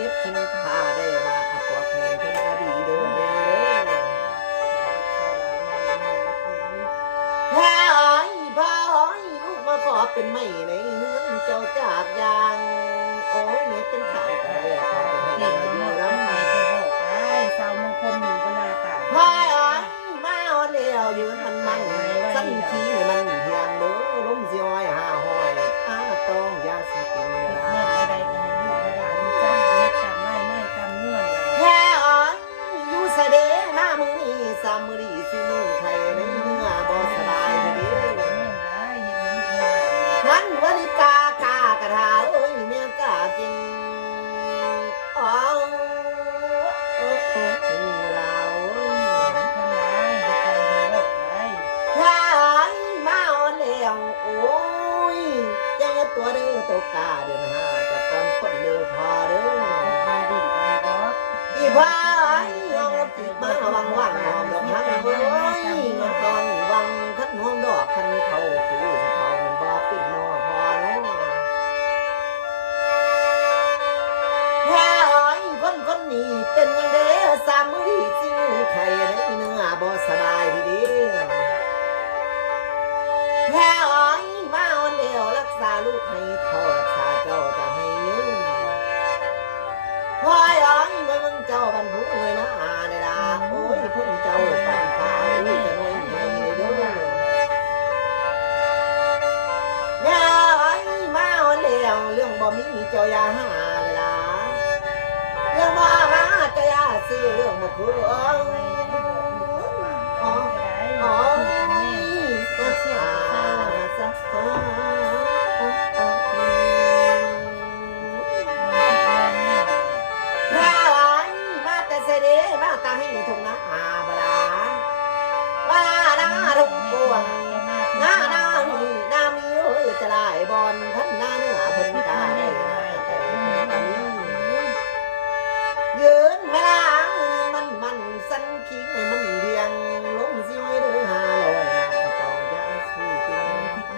จ็บทิ้งท่าได้มาปลอดภัยเพิ่นก็ดีเด้อแม่เด้อแพ้อ้อยพ่ออ้อยลูกมาขอเป็นไม่ในเฮือนเจ้าจากยางโอ้ยเนี่ยเป็นข่าวอะไรอะข่าวให้อยู่ลำไปสาวมงคลหนึ่งก็น่าตาพ่ออ้อยมาอ่อนแล้วยืนมันสั้นขี้ให้มันเฮียงเด้อล้มสิอ้อยหาห้อยต้องยาสิติงเวลาอะไรกันให้ลูกหลานจ้างเฮ็ดตามไร่ไม้ตามเงื่อนแค่อ้อยอยู่เสด็จหน้ามือนี่สามมือดีสิมือไทยในเนื้อบ่สบายพอดีท่านวริกากากระทาเอ้ยเมียกากินอ๋อเราแค่อ้อยมาอ่อนแล้วโอ้ยยังตัวเด้อตัวกาเดินหาแต่ก่อนคนเด้อพอเด้ออีพ่อเอาติดมาวังหอมดอกหักเอ้ยวังขันหอมดอกขันเขาคือเขามันบ่ปิดนอพอแล้วแค่อ้อยคนนี้เป็นยังเด้อสามมือดีสิมือไข่ได้เนื้อบ่สบายทีเดียวแค่อ้อยมาอ่อนเดียวรักษาลูกให้เท่ารักษาเจ้าจะให้ยืนพ่อยอ้อยเมื่อมึงเจ้าบรรพุเลยนะเลยล่ะโอ้ยพุ่งเจ้าปั่นฟ้าอุ้ยจะน้อยใหญ่เลยเด้อแม่อ้อยมาอ่อนเดียวเรื่องบ่มีเจ้าอย่าหาเลยล่ะเรื่องบ่หาเจ้าอย่าซื้อเรื่องบ่คืออ๋อมาตาให้ทุ่งนาบลาว่านาทุ่งกวงนานี่นามีเอ้ยจะลายบอลขันหน้าเนื้อเพิ่นกาได้ยืนเวลามันสั้นขี้ให้มันเรียงล้มสิไว้เด้อหาลอยต่อยาสู้กิน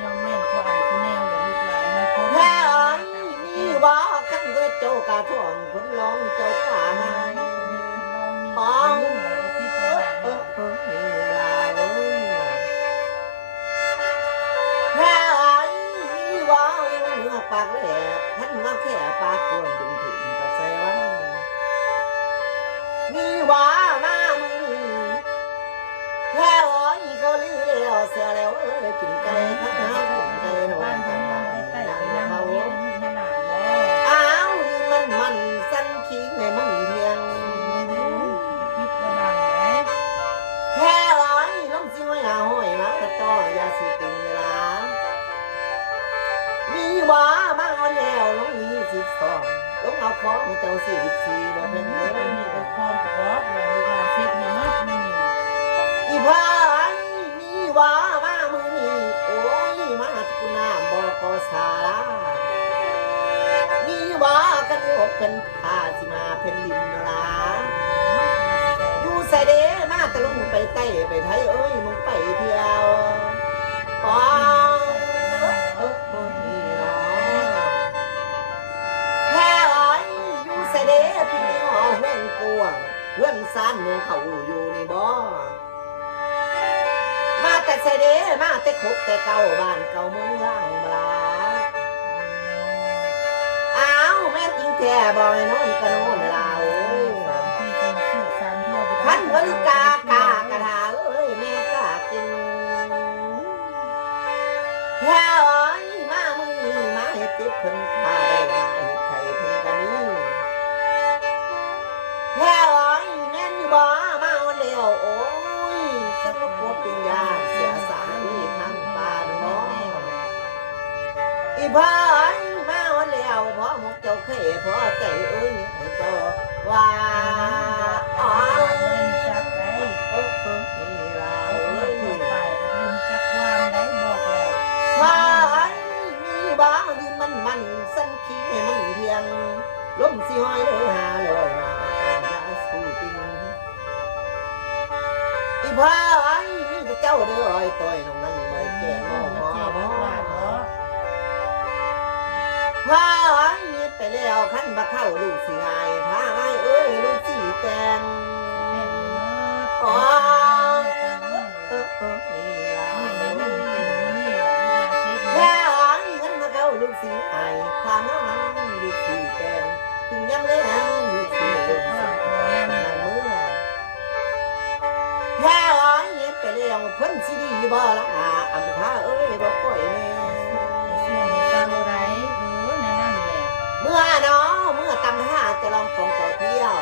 ยอมแม่นกว่าผู้แนวเลยลูกหลานมาคนแค่อ้อยมีบ่ขันก็เจ้ากาท่วงคนร้องเจ้ากาหายป้องแค่อ้อยมีบ่เมื่อปากแหลกท่านว่าแค่ปากกวงดึงถึงกับใส่วันมีบ่มามือแค่อ้อยเขาลือแล้วเสียแล้วกินไก่ทั้งน้ำกินไก่นอนทั้งบ้านดังเขาอ้าวมันสั้นขี้ในมันเพียงแค่อ้อยล้มสิไว้หาห้อยมาต่อยาสิติงเวลามีบ่มาเอาแล้วลงมี12ลงเอาของเจ้า44บ่เป็นเงินนี่ก็คอมพอกแล้วลูกหลานเซ็ตนี่มัดนี่อีพ่อมีบ่มามือนี่โอ้ยมาทุกน้ำบ่ก็สาลามีบ่กันอกกันผ้าสิมาเพิ่นลินลาอยู่ใส่เด้มาตะลุงไปไต้ไปไทยเอ้ยมึงไปเที่ยวอ๋อนี่เนาะแค่อ้อยอยู่ใส่เด้พี่หอห้องกวงเพื่อนซานเมืองเขาอยู่นี่บ่มาแต่ใส่เด้มาแต่คกแต่เก่าบ้านเก่าเมืองล่างบลาอ้าวแม่จริงแท้บ่ให้น้องกะโน่นลาเอ้ยขันบริกากากระทาเอ้ยแม่กากินแค่อ้อยมามือนี้มาเฮ็ดติดเพิ่นพาได้มาเฮ็ดไข่เพิ่นกันนี้แค่อ้อยแม่นอยู่บ่มาวันเดียวโอ้ยสักพวกเป็นยาเสียสารนี่ทั้งปานบ่อีพ่อยมาวันแล้วพ่อหมกเจ้าเขพ่อใจเอ้ยให้เจ้าว่าอ๋อจักได้นี่ล่ะเอ้ย ไปจักความได้บอกแล้ว พ่อยมีบ่ยืนมันสั้นขี้ให้มันเพียงล้มสิห้อยเด้อหาลอยมาต้องยาสู้จริงอีพ่อยมีแต่เจ้าเด้ออ้อยต่อยน้องนั้นบ่แก่งอบ่พ่อยไป ไปแล้วคันบ่เข้าลูกสิงายพาอ้ายเอ้ยลูกสิแต่งอ๋อแล้วอ้ายคันบ่เข้าลูกสิงายพาอ้ายลูกสิแต่งถึงยามแล้วลูกสิเดินสักนางเมื่อแล้วอ้ายเฮ็ดไปแล้วเพิ่นสิดีบ่ล่ะอำค่าเอ้ยบ่ปล่อยแน่ เมื่อเนาะเมื่อตำห้าจะลองกองเจ้าเที่ยว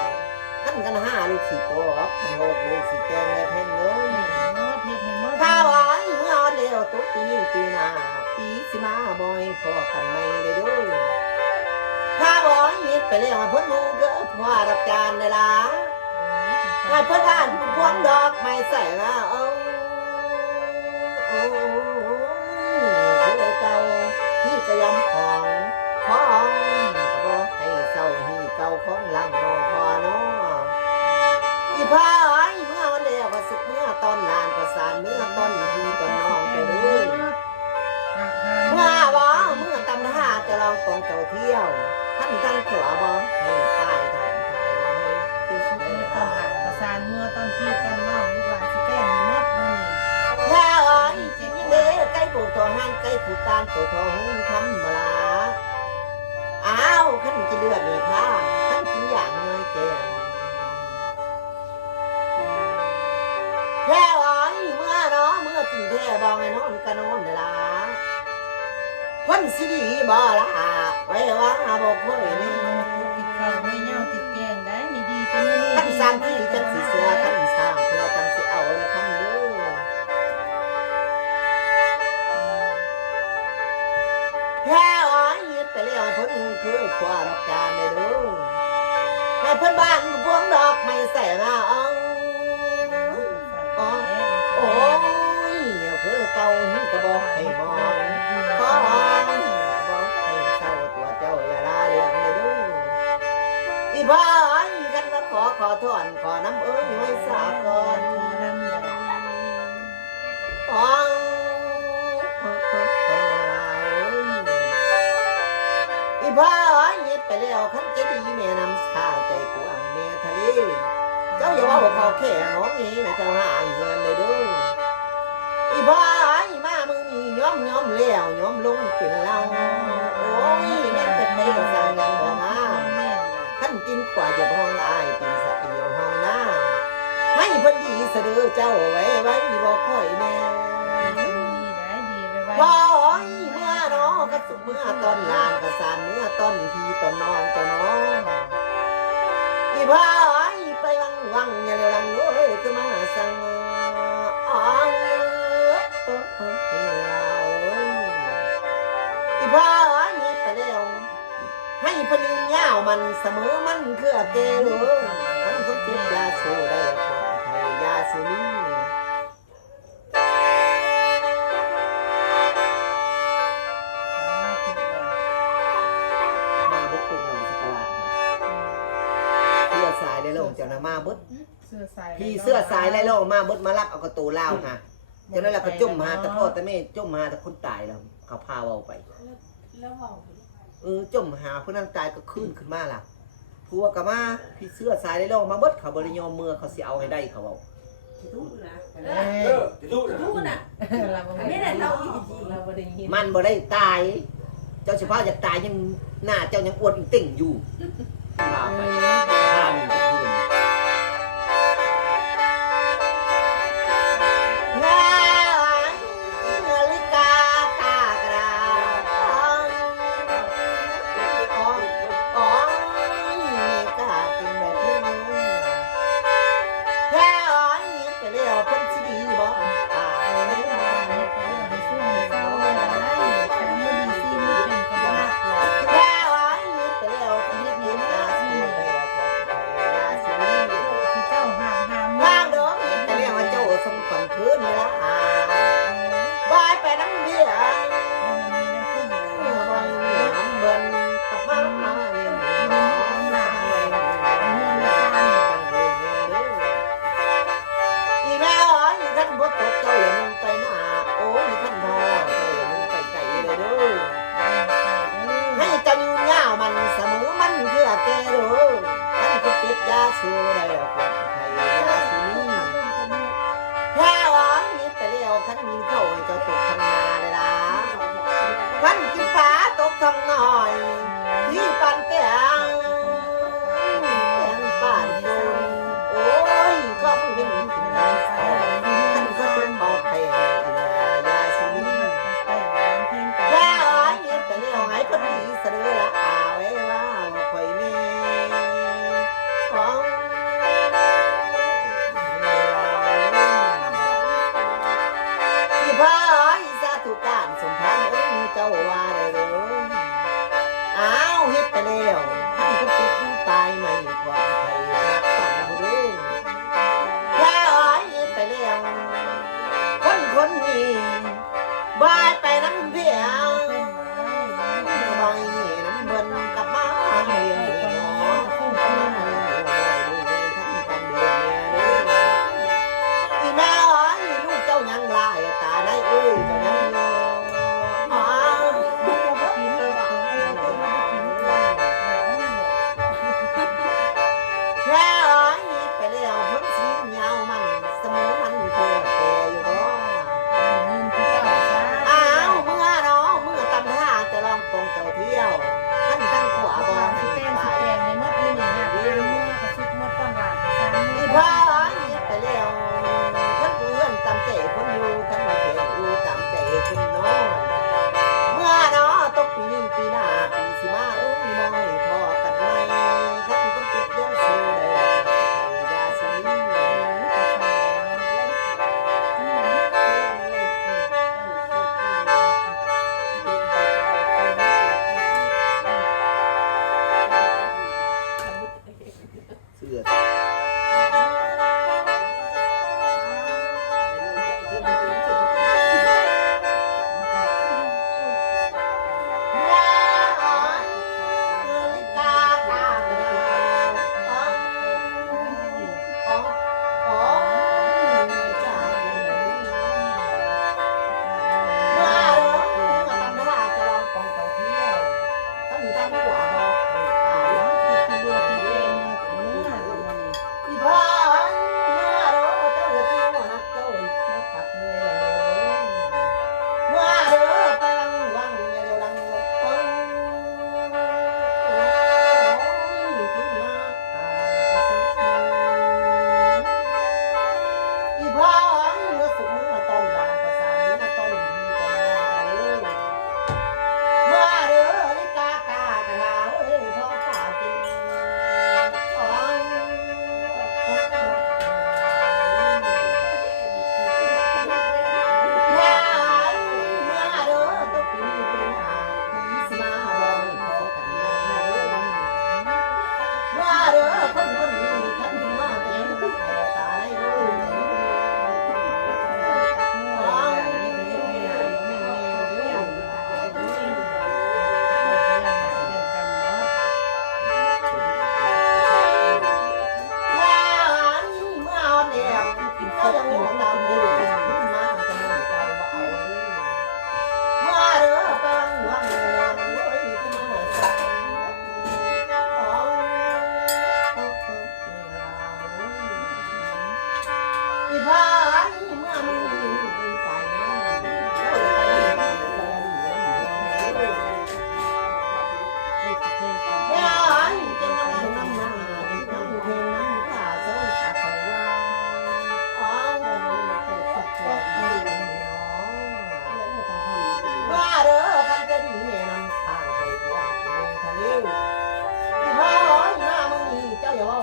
ขั้นกันห้าลูกสี่ตัวพันโหดลูกสี่แกงในเพลงเลยข้าไว้เมื่อเดียวตุ๊กปีนี้ปีหน้าปีสิมาบอยพอกันไม่ได้ดูข้าไว้ยิดไปแล้วพ้นมือเกิดพอรับจานได้ละให้เพื่อนบ้านพวงดอกไม่ใส่ละโอ้เก่าที่กระยำของของก็ให้เศร้าหีเก่าของลังโนพอเนาะอีพายเมื่อวันเดียวก็สุกเมื่อตอนลานประสานเมื่อต้นทีตอนน้องไปเลยเมื่อบ่เมื่อตำท่าจะลองตรงเจ้าเที่ยวท่านตั้งขวาบ่ให้ตายทางทายบ่ให้ติดเมื่อต้นหาประสานเมื่อต้นพี่ต้นน้องลูกหลานสิแก้มมดนี่แล้วอ้อยจริงเด้ใกล้ปลูกทอห้างใกล้ปลูกการปลูกทอหุ้มทำมาลาอ้าวขั้นกินเลือดเลยค่ะขั้นกินอย่างเงยแกงแค่ไว้เมื่อเนาะเมื่อจริงแท้บองไอ้นอนกะนอนเด้อล่ะพ้นสิดีบ่ล่ะไว้ว่าบ่ค่อยนี่ติดข้าวไม่เหี่ยวติดแกงได้นี่ดีจังเลยขั้นสามที่จังสิเสือขั้นสามเพื่อจังสิเอาเลยคำเด้อแค่ไว้ไปเลี้ยวพ้นคือคว้ารับจานเลยดูให้เพื่อนบ้านพวงดอกไม่ใส่ละอ๋อโอ้ยเพื่อเก่าหิ้งกระบอกให้มองขอบอกให้เศร้าตัวเจ้าอย่าลาเลี้ยงเลยดูอีพ่อกันมาขอทอนขอน้ำเอ้ยไว้สาก่อนอ๋อพ่อเย็ดไปแล้วขันใจดีแม่นำสาวใจกว้างแม่ทะเลเจ้าอย่าว่าเขาแค่หอมนี้เจ้าหาเงินเลยดูอีพ่อมามึงนี่ย้อมแล้วย้อมลงเป็นเราโอ้ยแม่เป็นไม่ก็สั่งยังบ่มาขันกินกว่าจะห้องอายตีสะเอียวห้องหน้าให้เพิ่นดีเสด็จเจ้าไว้บ่ค่อยแม่พ่อเมื่อเนาะก็สุเมื่อตอนลานกระสานเมื่อต้นพีต้นน้องเจ้าน้องอีพ่อไปวังอย่าลังโอ้ยจะมาสั่งอ๋ออีพ่อเนี่ยไปแล้วให้พยุงยาวมันเสมอมันเคือเกลือทั้งคนเจ็บยาสูได้ความไทยยาสูนี้สายได้ลงเจ้าหน้ามาบึดพี่เสื้อสายได้ลงมาบึดมารับเอากระตูลาวค่ะเจ้านั้นเราก็จุ่มหาแต่พ่อแต่แม่จุ่มหาแต่คนตายแล้วเขาพาเอาไปจุ่มหาผู้นั้นตายก็ขึ้นมาล่ะผัวกับมาพี่เสื้อสายได้ลงมาบึดเขาบริยมเมื่อเขาเสียเอาให้ได้เขาเอามันบ่ได้ตายเจ้าเฉพาะอยากตายยังหน้าเจ้ายังอ้วนติ่งอยู่พาไปพาหนึ่งคืนนาฬิกาตากระดาษอ๋อมีกากินแบบนี้แค่อ๋อยไปเรียกเพิ่นสิดีบ่แค่อ๋อยไปเรียกเพิ่นนิดๆนะ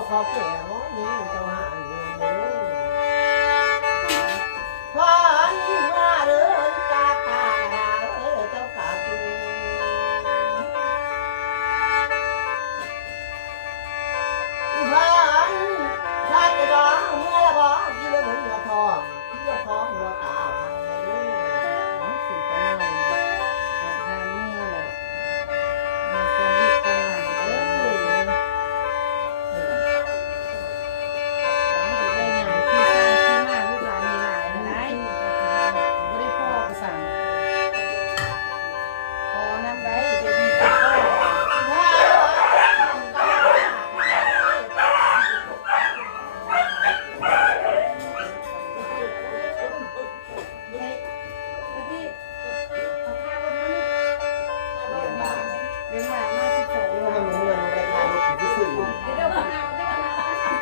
ขอแก่หมอนี้เจ้าหาเงินเด้อพอนี้มาเด้อกากาดาเจ้ากาตูพอนชาติร้องเมื่อละบอกกินแล้วเหมือนหัวทองที่หัวทองหัวตาพังเด้อ น้องสู่ไปหน่อยกับทานเมื่อเลยมาความรีบความหลังเอ้ยได้งานที่สร้างที่มากลูกหลานมีหลายนะได้ไม่ได้พ่อก็สั่งพอน้ำได้จะดีกว่าพ่อ เลี้ยงหมามาที่โสด ที่ว่ามันเงินราคารถที่ซื้ออยู่ หาไม่ได้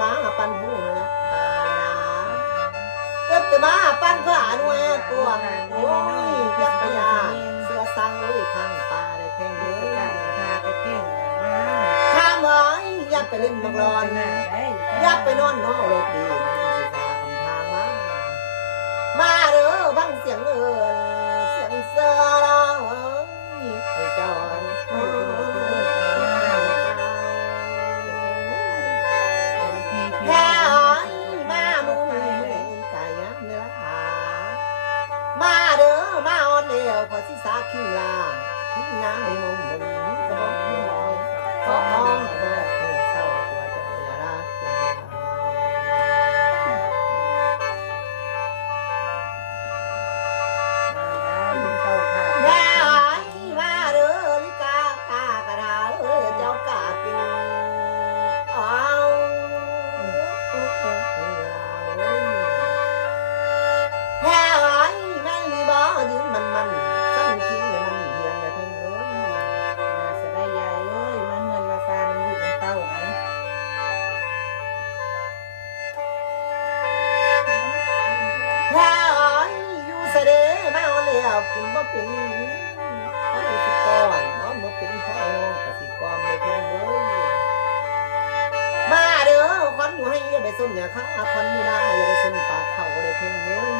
มาปันหูนะเก็บมาปันเพื่อหน่วยกวงโอ้ยเก็บไปยาเสือสังลุยทางป่าได้แข่งเลยข้ามอ้อยยับไปเล่นมังกรยับไปนอนนอกโลกดีมันสิพาคำทางมาเด้อบังเสียงเอิญเสียงเสือร้องไอ้จอนแค่อ้อยมามุงไก่ยับเนื้อหามาเด้อมาออนเดียวพอสิสาขึ้นลาทิ้งงานให้มุงบนกระบอกน้อยขออ้องบอกให้เศร้าตัวเจ้าอย่ารักแม่อ้อยมาเด้อ กินบ่เป็นไอ้สิก่อนนอนบ่เป็นพ่อน้องกสิกรเลยเพิ่นเอ้ยมาเด้อคนอยู่ให้อย่าไปสนอย่าข้าคนอยู่นาอย่าไปสนปากเขาเลยเพิ่นเอ้ย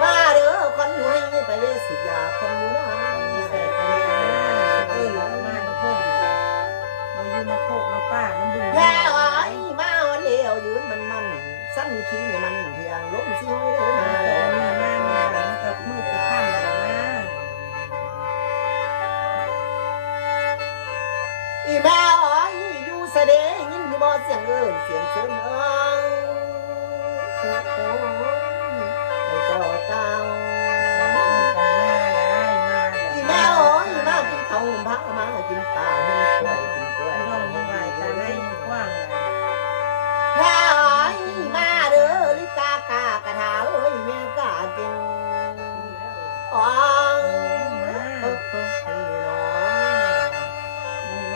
มาเด้อคนอยู่ให้ไปเวสุยาคนอยู่นาใส่ไปเอ้ย มาเพิ่นมาอยู่มาโคกมาป้าน้ำบุญ แพ้ไอ้มาวันเลี้ยวยืนมันสั้นขี้เนี่ยมันเที่ยงล้มสิห้อยเด้อ มา มา แต่ เด้อ วันนี้มามันกับมืดกับค่ำแล้วมา อีแม่เอ้ยอยู่เสด็จยินที่บ่เสียงเอิ้นเสียงเชิญเอ้ยโอ้โหไอ้เจ้าเต้า อีแม่เอ้ยมากินข้าวพามากินปลาหุ่นกล้วยกินกล้วย น้องยังไหลตาในยังกว้างเลย แม่เอ้ยมาเด้อลิกากากระทาเอ้ยแม่กาเก่งอ๋อม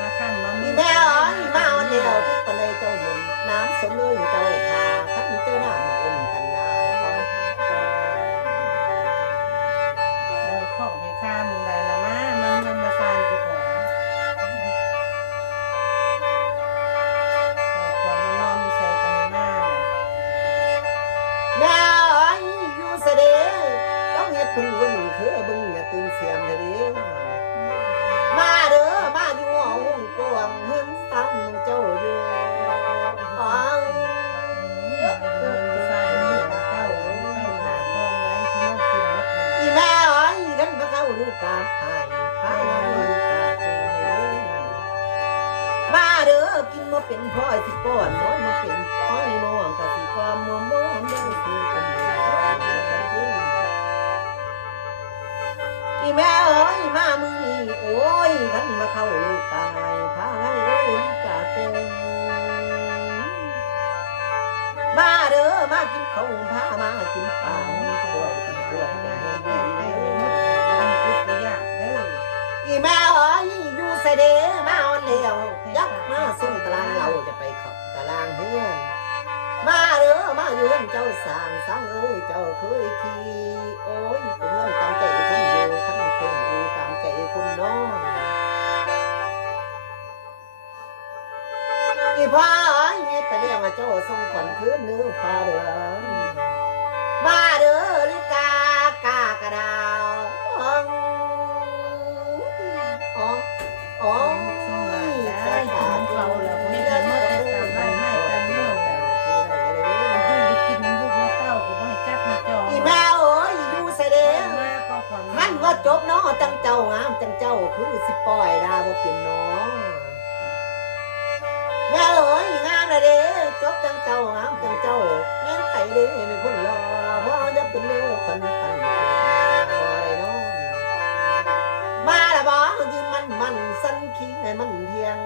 าค่ำมา อีแม่เอ้ยมาวันเดียวทุกคนเลยเจ้าหมุนน้ำสมเลยเจ้าทาขันเจ้าหน้ามาอุ่นกันนา เราขอบให้ข้ามึงได้ละมามันมาซานกูของความมันนอนมีใส่กันหน้า แม่เอ้ยอยู่เสด็จต้องเฮ็ดพึ่งวุ่นคือบึงอย่าตื่นเสียมเถิดมาเด้อมาอยู่ห้องกวางหึงซ้ำเจ้าอยู่อ๋อ อีแม่เอ้ยกันมาเข้าลูกกาหายพาลูกกามาเด้อกินมาเป็นพ่อยสิก่อนน้อยมาเป็นพ่อยน้องกะสิความมัวมัวเด้อคือกันอีแม่เอ้ยมามือนี้โอ้ยกันมาเข้าลูกกาหายพาให้เอ้ยลูกกาเต็มมาเด้อมากินข้าวพามากินปลาป่วยกินกล้วยกันอีแม่เอ้ยอยู่เสด็จมาอ่อนเลี้ยวยักมาส่งตารางเราจะไปขับตารางเฮือนมาเด้อมาเยือนเจ้าสางสังเอ้ยเจ้าเคยขี่โอ้ยเพื่อนตามใจคนอยู่ขันเข่งอูตามใจคนนอนอีพ่อเอ้ยแต่เรียกว่าเจ้าทรงขวัญคืนเนื้อพาเด้อมาเด้อลิกากากระดาวอ๋ออ๋อใส่ตาเขาแล้วไม่ได้เมื่อได้ตามไล่ไม่ตามเรื่องอีแม่เอ้ยอยู่เสด็จท่านว่าจบเนาะจังเจ้างามจังเจ้าคือสิปล่อยดาบ่เป็นน้องแม่เอ้ยงามนะเด้จบจังเจ้างามจังเจ้าแม่นไตเด้เป็นคนรอเพราะจะเป็นเร็วคนตั้งบ่ได้น้องมาละบ่ยืนมันสั้นขี้ให้มันเที่ยง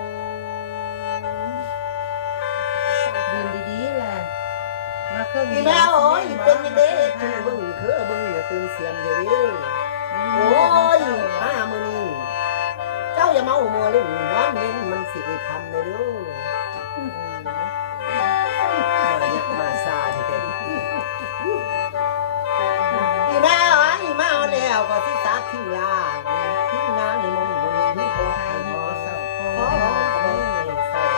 ยืนดีๆแหละมาเครื่อง อีแม่โอ้ยเป็นยังไงคือบึ้งคือบึ้งอย่าตื่นเสียมเดี๋ยวนี้โอ้ยมามือนี้เจ้าอย่าเมามัวลุ่นนอนเล่นมันสิคำเลยเด้อมาซาที่เป็นอีแม่โอ้ยมาแล้วก็สิสาทิ้งลางทิ้งนางในมงมุนที่โคไทยพอเศร้าพอเศร้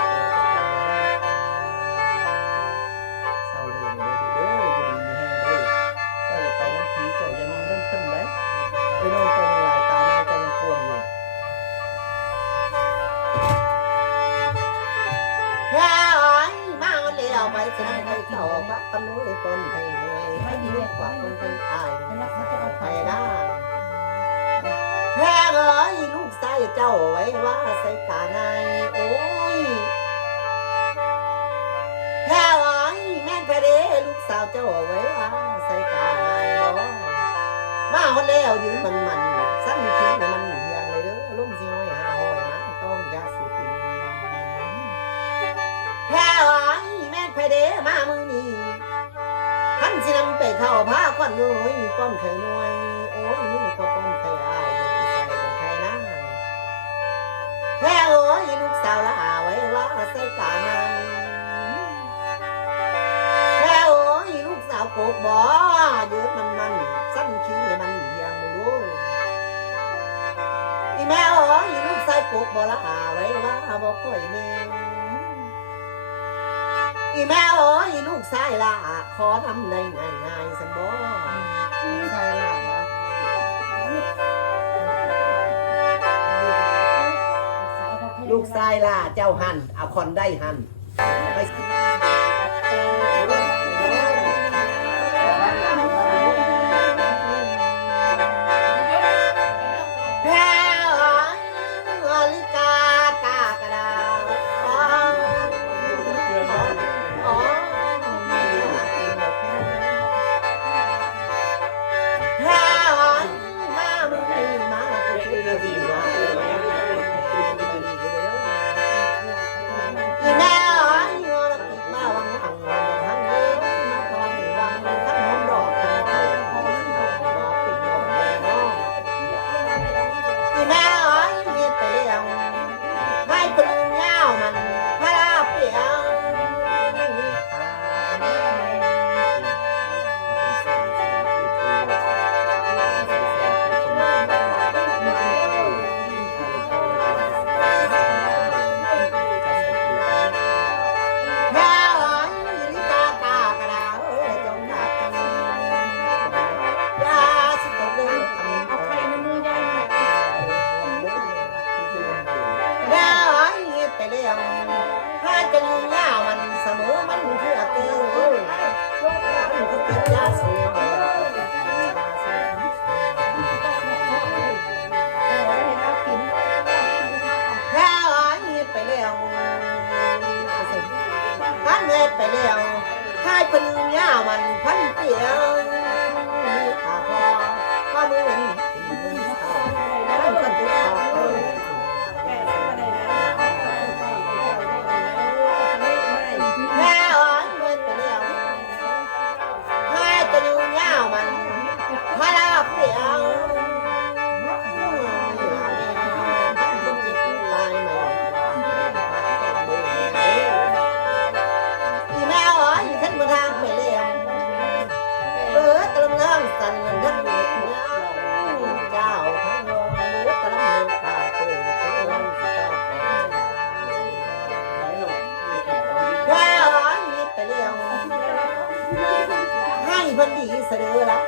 าเรื่องเด้อเด้อบุรีมีแห้งเด้อเจ้าไปน้ำผีเจ้าจะมีน้ำขึ้นไหมไปนอนตัวหลายตาหน้าเจ้ายังควงอยู่แค่อ้อยมาแล้วไปจะนั่งไปต่อบักปนุ้ยปนไทยหน่วยไม่ดีกว่าคนเป็นอายไปได้แค่เอ้ยลูกใส่เจ้าไว้ว่าใส่กาไงโอ้ยแค่เอ้ยแม่นพระเดลูกสาวเจ้าไว้ว่าใส่กาไงบ่มาคนแล้วยืนมันสั้นคิดมันเฮียงเลยเด้อลุ่มสิห้อยหาห้อยมาต้องยาสูติแค่เอ้ยแม่นพระเดมามือนี้ขันสินำไปเข้าผ้าก้อนน้อยป้อมไข่น้อยโอ้ยมึงก็ป้อมไข่อายใส่เป็นไข่ล้างแค่โอ้ยลูกสาวละไว้ว่าใส่กาไงแค่โอ้ยลูกสาวโกกบ่ยืนมันสั้นขี้มันเฮียง กุกบ่ละไว้ว่าบ่ค่อยแน่อีแม่เอ้ยลูกชายล่ะขอทำในง่ายๆสันบ่ ใช่ล่ะวะ ลูกชายล่ะเจ้าหันเอาคอนได้หันไปแพ้ลิกากากระดาอ๋ออ๋อแพ้มามึงมาคือดีว่า อีแม่เอ้ยโยนติดมาวังหังทั้งเลี้ยงมาทองวังทั้งหอมดอกทั้งไทยหอมดอกปิดนอนแม่น้องอีแม่เอ้ยเงียบไปเลี้ยงให้ปลืนเงามันพระเปียงแม่เอ้ยลิกากากระดาเอ้ยจงดักจังยาสิตกเลือดเอาใครในมือยายแม่เอ้ยเงียบไปเลี้ยงให้จะลืมเงามันเสมอมันเพื่อเกลือมันก็ติดยาสูบ แพ้เอ้ยไปแล้วพันเอ็ดไปแล้วให้เป็นยามันพันเปียงข้าพอข้ามือพันคนติดคอแพ้เอ้ยไปแล้วให้เป็นยามันพาราเปียงสันนักเจ้าทั้งโลกมือตะลำตาเตือนเตือนเจ้าแพ้เอ้ยไปเลี้ยงให้พันดีเสด็จละ